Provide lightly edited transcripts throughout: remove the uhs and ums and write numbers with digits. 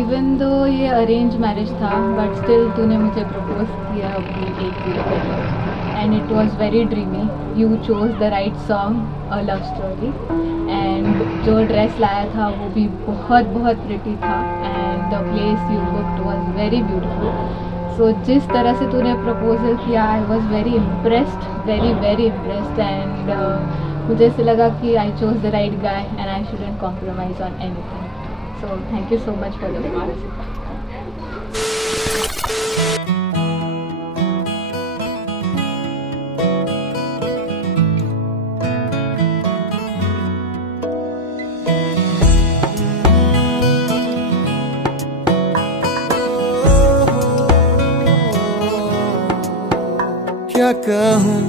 Even though ये arrange marriage था but still तूने मुझे प्रपोज किया अपनी 8 वीक पहले and it was very dreamy. You chose the right song, a love story. And जो ड्रेस लाया था वो भी बहुत बहुत प्रिटी था and the place you booked was very beautiful. So जिस तरह से तूने प्रपोजल किया I was very impressed, very very impressed. And मुझे ऐसे लगा कि I chose the right guy and I shouldn't compromise on anything. So thank you so much for the flowers. क्या कहूँ,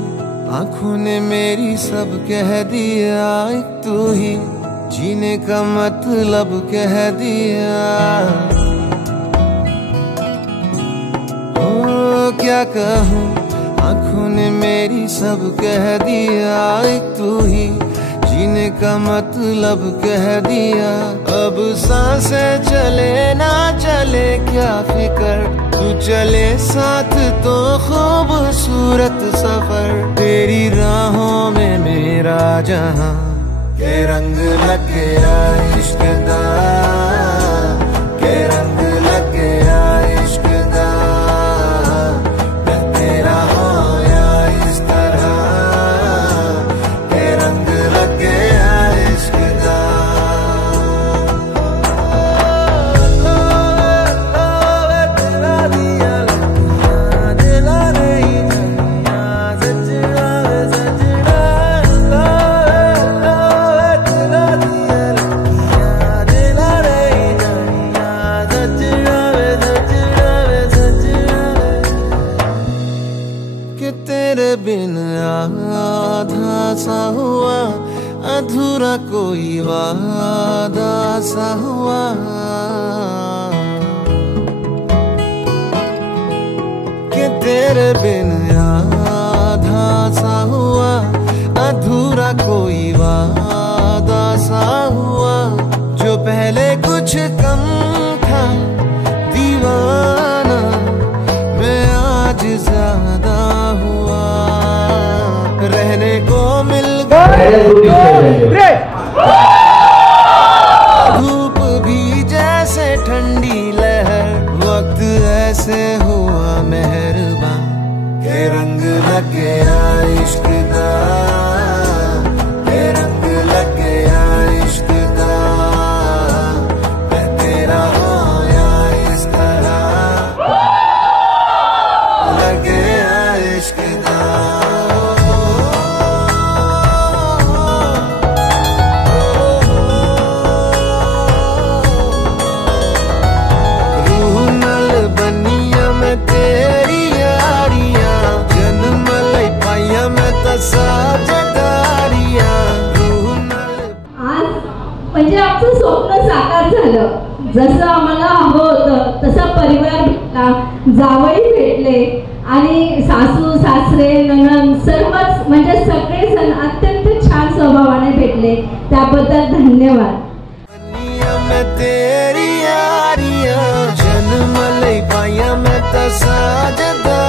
आँखों ने मेरी सब कह दिया. एक तू ही जीने का मतलब कह दिया. ओ क्या कहूँ, आँखों ने मेरी सब कह दिया. एक तू ही जीने का मतलब कह दिया. अब सांसें चले ना चले क्या फिकर, तू चले साथ तो खूबसूरत सफर. तेरी राहों में मेरा जहां के रंग लग गया इश्क दा, के रंग लग गया इश्क दा. मैं तेरा होया इस तरह, के रंग लग गया इश्क दा. तेरा दिया दिला नहीं सजना सजना. तेरे बिन आधा सा हुआ, अधूरा कोई वादा सा हुआ. कि तेरे बिन आधा सा हुआ, अधूरा कोई वादा सा हुआ. जो पहले कुछ कम था दीवाना, मैं आज ज्यादा हुआ. रहने को मिल गया धूप भी जैसे ठंडी लहर. वक्त ऐसे हुआ मेहरबान, के रंग लग गया इश्क दा, के रंग लग गया इश्क दा. मैं तेरा होया इस तरह, लग गया इश्क दा. म्हणजे आमचं स्वप्न साकार झालं. जसं आम्हाला हवं होतं तसा परिवार भेटला, जावई भेटले आणि सासू सासरे नणंद सर्वच म्हणजे सगळेजण अत्यंत छान स्वभावाने भेटले. त्याबद्दल धन्यवाद. तेरी यारियां जन्म लई पाया मैं तो साजदा.